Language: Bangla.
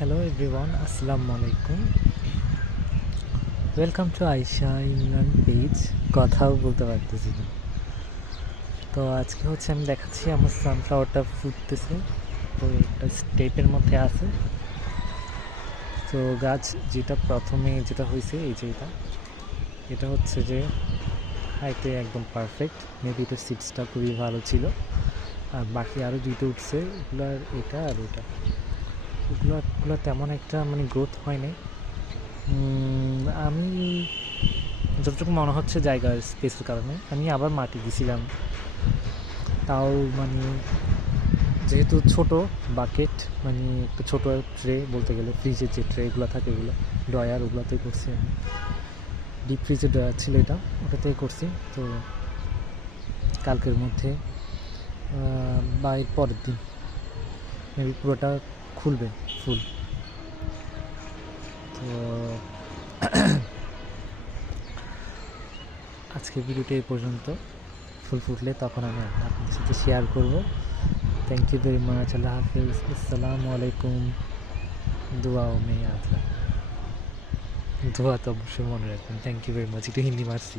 Hello everyone, Assalamu alaikum. Welcome to Ayesha Imran page. কথাও বলতে পারতেছি না। তো আজকে হচ্ছে আমি দেখাচ্ছি আমার সানফ্লাওয়ারটা ফুটতেছে, তো একটা স্টেপের মধ্যে আছে। তো গাছ যেটা প্রথমে যেটা হয়েছে এই যে এটা হচ্ছে যে হাইতে একদম পারফেক্ট। মেবি এটা সিডসটা খুবই ভালো ছিল। আর বাকি আরও দুটো উঠছে, ওগুলার এটা আর ওটা, ওগুলো তেমন একটা মানে গ্রোথ হয় নাই। আমি যতটুকু মনে হচ্ছে জায়গার স্পেসের কারণে আমি আবার মাটি দিছিলাম, তাও মানে যেহেতু ছোট বাকেট, মানে একটা ছোটো ট্রে বলতে গেলে, ফ্রিজের যে ট্রেগুলো থাকে এগুলো ড্রয়ার, ওগুলোতেই করছি আমি। ডিপ ফ্রিজের ড্রয়ার ছিল এটা, ওটাতেই করছি। তো কালকের মধ্যে বা এর পরের দিন মেবি পুরোটা খুলবে ফুল। তো আজকের ভিডিওটা এই পর্যন্ত। ফুল ফুটলে তখন আমি আপনাদের সাথে শেয়ার করব। Thank you very much. আল্লাহ হাফিজ। আসসালামু আলাইকুম। দোয়াও মে याद रखना। দোয়া তো অবশ্যই মনে রাখবেন। Thank you very much. একটু হিন্দি মারছি।